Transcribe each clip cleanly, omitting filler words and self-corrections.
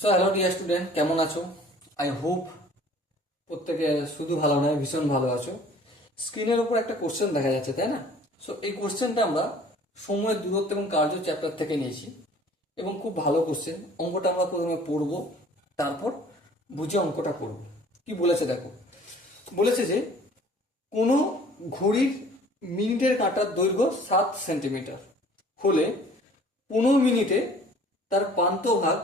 So hello dear student, কেমন আছো? I hope প্রত্যেকে শুধু ভালো নয়, ভীষণ ভালো আছো। স্ক্রিনের উপর একটা কোশ্চেন দেখা যাচ্ছে, তাই না? সো এই কোশ্চেনটা আমরা সময়ের দূরত্ব এবং কার্য চ্যাপ্টার থেকে নিয়েছি এবং খুব ভালো কোশ্চেন। অঙ্কটা আমরা প্রথমে পড়বো, তারপর বুঝে অঙ্কটা করব। কি বলেছে দেখো, বলেছে যে কোনো ঘড়ির মিনিটের কাঁটার দৈর্ঘ্য 7 সেন্টিমিটার হলে 15 মিনিটে তার প্রান্তভাগ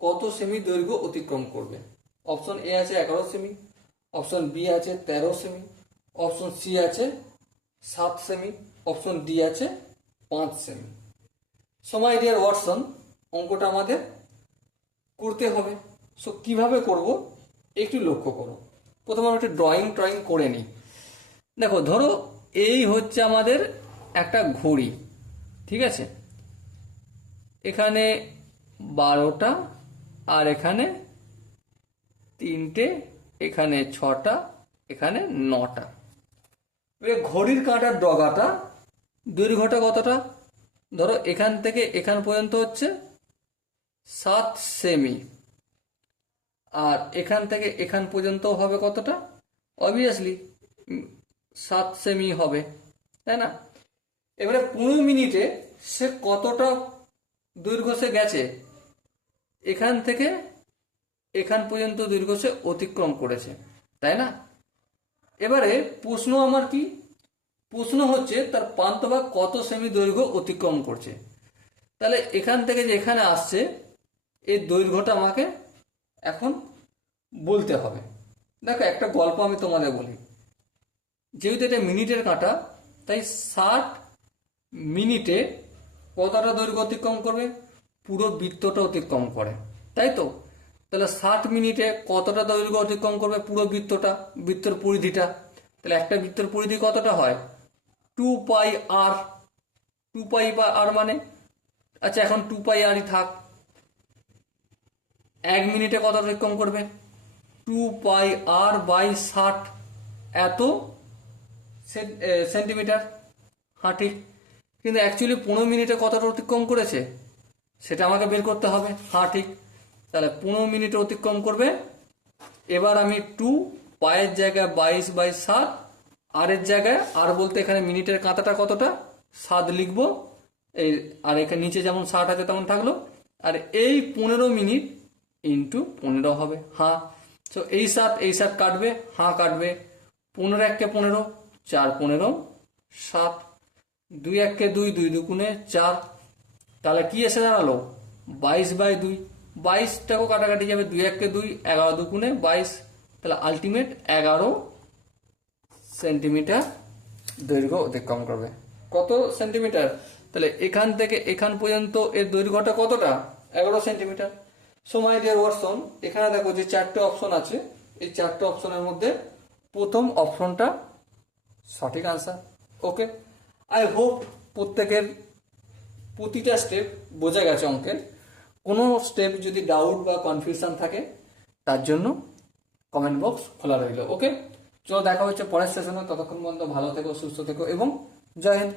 কত সেমি দৈর্ঘ্য অতিক্রম করবে? অপশন এ আছে 11 সেমি, অপশন বি আছে 13 সেমি, অপশন সি আছে 7 সেমি, অপশন ডি আছে 5 সেমি। সময় ডিয়ার ওয়াটসন, অঙ্কটা আমাদের করতে হবে। সো কিভাবে করব একটু লক্ষ্য করো। প্রথমে আমরা একটা ড্রয়িং করে নিই। দেখো, ধরো এই হচ্ছে আমাদের একটা ঘড়ি, ঠিক আছে? এখানে 12টা, আর এখানে 3টে, এখানে 6টা, এখানে 9টা। এবার ঘড়ির কাঁটার ডগাটা দৈর্ঘ্যটা কতটা? ধরো এখান থেকে এখান পর্যন্ত হচ্ছে 7 সেমি, আর এখান থেকে এখান পর্যন্ত হবে কতটা? অবভিয়াসলি 7 সেমি হবে, তাই না? এবারে 15 মিনিটে সে কতটা দৈর্ঘ্য সে গেছে? এখান থেকে এখান পর্যন্ত দৈর্ঘ্য সে অতিক্রম করেছে, তাই না? এবারে প্রশ্ন আমার কি? প্রশ্ন হচ্ছে তার প্রান্তভাগ কত সেমি দৈর্ঘ্য অতিক্রম করছে। তাহলে এখান থেকে যে এখানে আসছে এই দৈর্ঘ্যটা আমাকে এখন বলতে হবে। দেখো, একটা গল্প আমি তোমাদের বলি। যেহেতু এটা মিনিটের কাঁটা, তাই 60 মিনিটে কতটা দৈর্ঘ্য অতিক্রম করবে? পুরো বৃত্তটা অতিক্রম করে, তাই তো? তাহলে 60 মিনিটে কতটা দৈর্ঘ্য অতিক্রম করবে? পুরো বৃত্তটা, বৃত্তের পরিধিটা। তাহলে একটা বৃত্তের পরিধি কতটা হয়? 2πr। 2πr মানে, আচ্ছা এখন 2πrই থাক। 1 মিনিটে কত অতিক্রম করবে? 2πr/60, এত সেন্টিমিটার। হ্যাঁ, ঠিক। কিন্তু অ্যাকচুয়ালি 15 মিনিটে কতটা অতিক্রম করেছে সেটা আমাকে বের করতে হবে। হ্যাঁ, ঠিক। তাহলে 15 মিনিটে অতিক্রম করবে। এবার আমি 2 পায়ের জায়গায় 22/7, আর এর জায়গায় আর বলতে এখানে মিনিটের কাঁটাটা কতটা? 7 লিখবো। এই আর এখানে নিচে যেমন 60 আছে তেমন থাকলো, আর এই 15 মিনিট ইন্টু 15 হবে। হ্যাঁ, তো এই 7 কাটবে, হ্যাঁ কাটবে। 15 × 1 = 15, 4 × 15 = 7, 2 × 1 = 2, 2 × 2 = 4। তাহলে কি এসে দাঁড়ালো? 22/2। 22টাকেও কাটাকাটি যাবে, 2 × 1 = 2, 11 × 2 = 22। তাহলে আলটিমেট 11 সেন্টিমিটার দৈর্ঘ্য অতিক্রম করবে। কত সেন্টিমিটার? তাহলে এখান থেকে এখান পর্যন্ত এর দৈর্ঘ্যটা কতটা? 11 সেন্টিমিটার। সময় ডিয়ার ওয়াটসন, এখানে দেখো যে 4টে অপশন আছে, এই 4টে অপশনের মধ্যে প্রথম অপশনটা সঠিক আনসার। ওকে, আই হোপ প্রত্যেকের প্রতিটা স্টেপ বোঝা গেছে অঙ্কের। কোনো স্টেপ যদি ডাউট বা কনফিউশন থাকে তার জন্য কমেন্ট বক্স খোলা রইল। ওকে, চলো দেখা হচ্ছে পরের সেশনে। ততক্ষণ পর্যন্ত ভালো থেকো, সুস্থ থেকো এবং জয় হিন্দ।